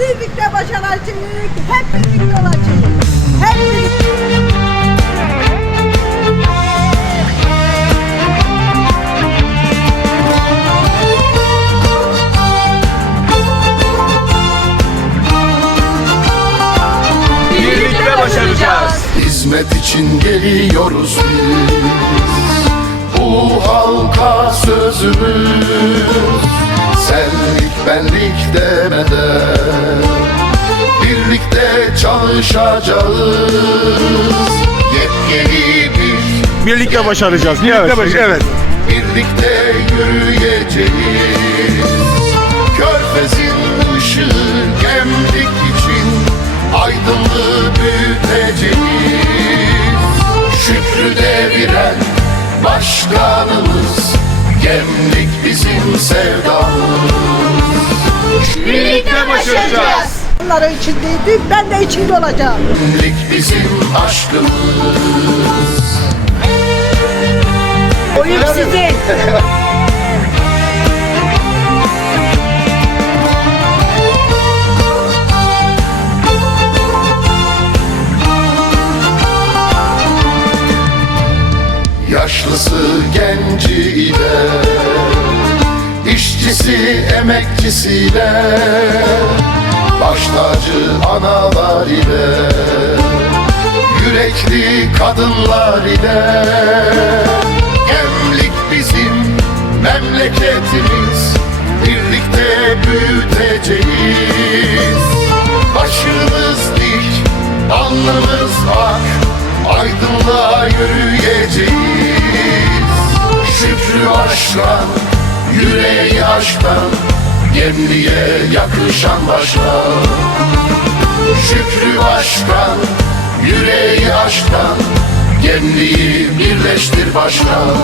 birlikte başaracağız. Hep birlikte olacağız. Hep birlikte. Birlikte başaracağız. Hizmet için geliyoruz biz Bu halka Benlik demeden Birlikte çalışacağız Yepyeni bir Birlikte başaracağız. Birlikte Evet, başaracağız. evet. Birlikte yürüyeceğiz Körfezin ışığı gemlik için Aydınlığı büyüteceğiz Şükrü deviren başkanımız Gemlik bizim sevdamız Birlikte başaracağız. Onların içindeydim, ben de içinde olacağım. Gemlik bizim aşkımız Oyun sizin. Yaşlısı genci ile işçisi emekçisiyle. Baş tacı analar ile. Yürekli kadınlar ile. Gemlik bizim memleketimiz. Birlikte büyüteceğiz. Başımız dik, alnımız ak. Aydınlığa yürüyeceğiz. Şükrü aşktan, yüreği aşktan Gemliğe yakışan başkan Şükrü başkan, yüreği aşktan Gemliği birleştir başkan